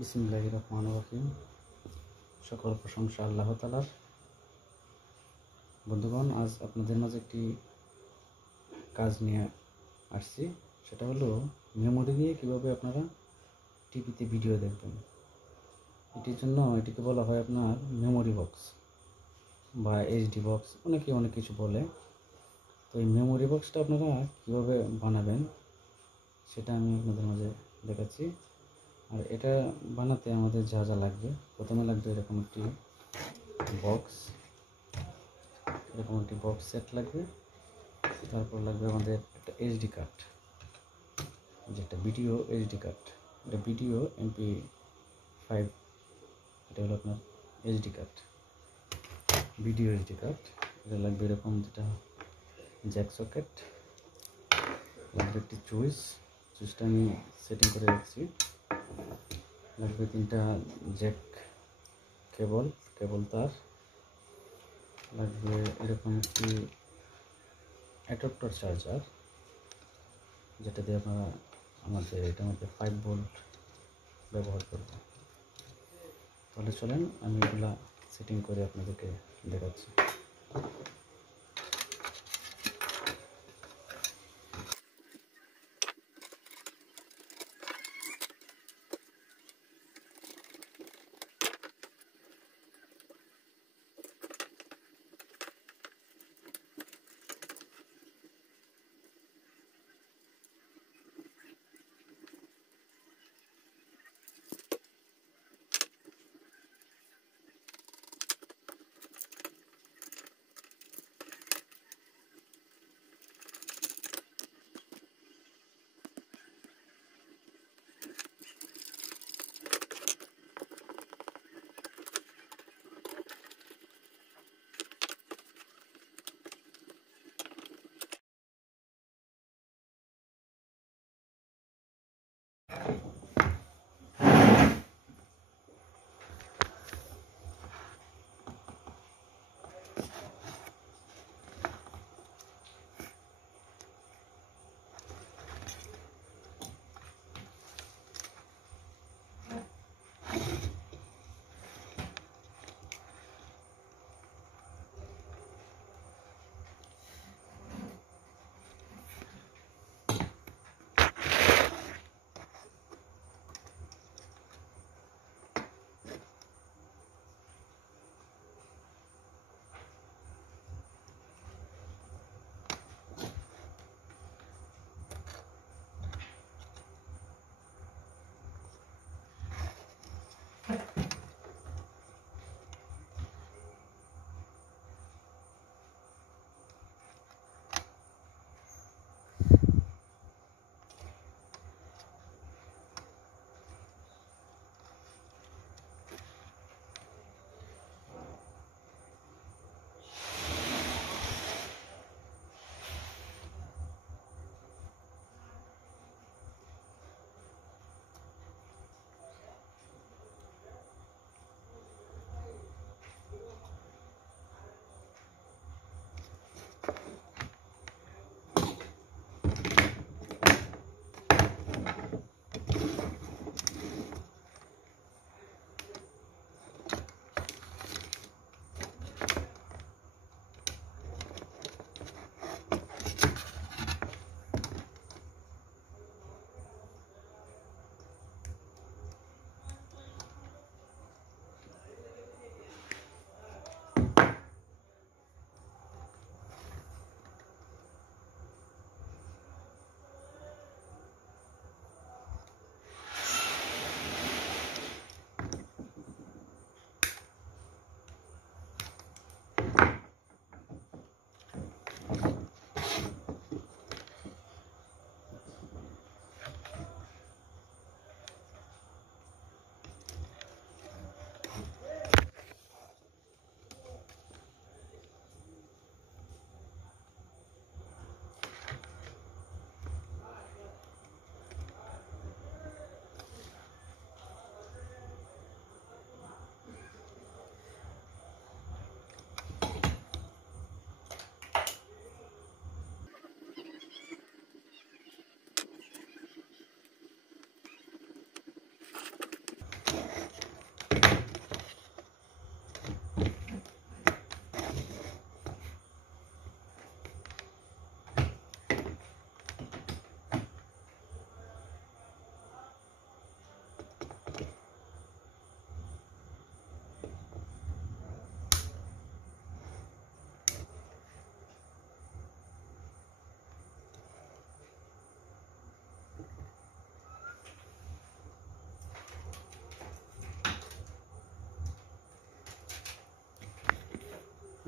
বিসমিল্লাহির রহমানির রহিম। সকল প্রশংসা আল্লাহ তাআলার। বন্ধুগণ, আজ আপনাদের মাঝে একটি কাজ নিয়ে আসছি। সেটা হলো মেমোরি দিয়ে কীভাবে আপনারা টিভিতে ভিডিও দেখবেন। এটির জন্য এটিকে বলা হয় আপনার মেমোরি বক্স বা এইচডি বক্স, অনেকে অনেক কিছু বলে। তো এই মেমোরি বক্সটা আপনারা কীভাবে বানাবেন সেটা আমি আপনাদের মাঝে দেখাচ্ছি। আর এটা বানাতে আমাদের যা যা লাগবে, প্রথমে লাগবে এরকম একটি বক্স সেট লাগবে। তারপর লাগবে আমাদের একটা এইচডি কার্ড, যেটা ভিডিও এইচডি কার্ড, এটা ভিডিও MP5, এটা হলো আপনার HD card, video HD card. এটা লাগবে এরকম যেটা জ্যাক সকেট, লাগবে একটি সুইচটা আমি সেটিং করে রাখছি। লাগবে 3টা জ্যাক কেবল তার, লাগবে এরকম একটি অ্যাডাপ্টার চার্জার, যেটা দিয়ে আপনারা এটার মধ্যে 5 ভোল্ট ব্যবহার করব। তাহলে চলেন আমি এগুলা সেটিং করে আপনাদেরকে দেখাচ্ছি।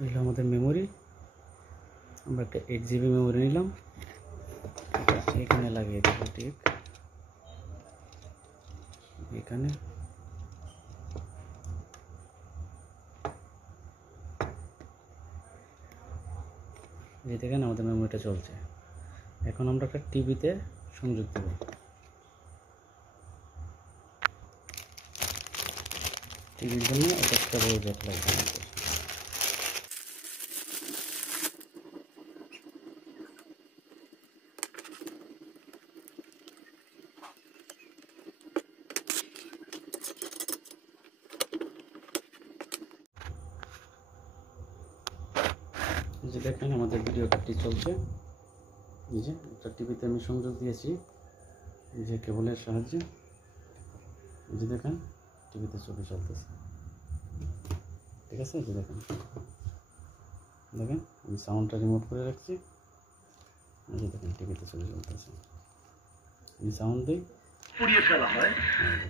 হলো আমাদের মেমোরি। আমরা একটা 8 GB মেমোরি নিলাম, এখানে লাগিয়ে দেবো ঠিক এখানে। এই দেখেন আমাদের মেমোরিটা চলছে। এখন আমরা একটা টিভিতে সংযোগ দেব। টিভির জন্য একটা বড় জ্যাক লাগবে আমাদের। এই যে দেখেন আমাদের ভিডিও কার্ডটি চলছে। এই যে একটা টিভিতে আমি সংযোগ দিয়েছি এই যে কেবলের সাহায্যে। এই যে দেখেন টিভিতে ছবি চলতেছে, ঠিক আছে। এই যে দেখেন দেখেন আমি সাউন্ডটা রিমুভ করে রাখছি। এই যে দেখেন টিভিতে ছবি চলতেছে। আমি সাউন্ড দিই, পুড়িয়ে ফেলা হয়,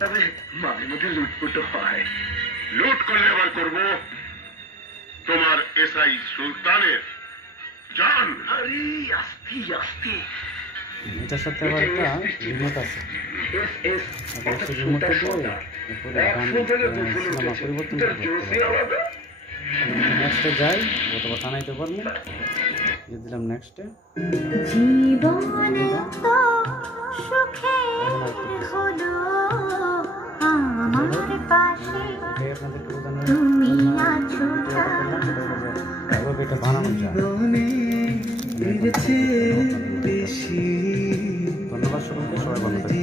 তবে মাঝে মধ্যে লুটপুট হয়। লুট করলে আবার করব তোমার এসআই সুলতানের জান। আরে আস্তে আস্তে। এটার সাথে আবার একটা রিমোট আছে। রিমোটটা দিয়ে এরপরে গান সিনেমা পরিবর্তন করতে পারবো। নেক্সটে যাই অথবা টানাইতে পারবেন। দিয়ে দিলাম নেক্সটে। এটা বানানো যায়। ধন্যবাদ সকলকে, সবাই ভালো থাকবেন।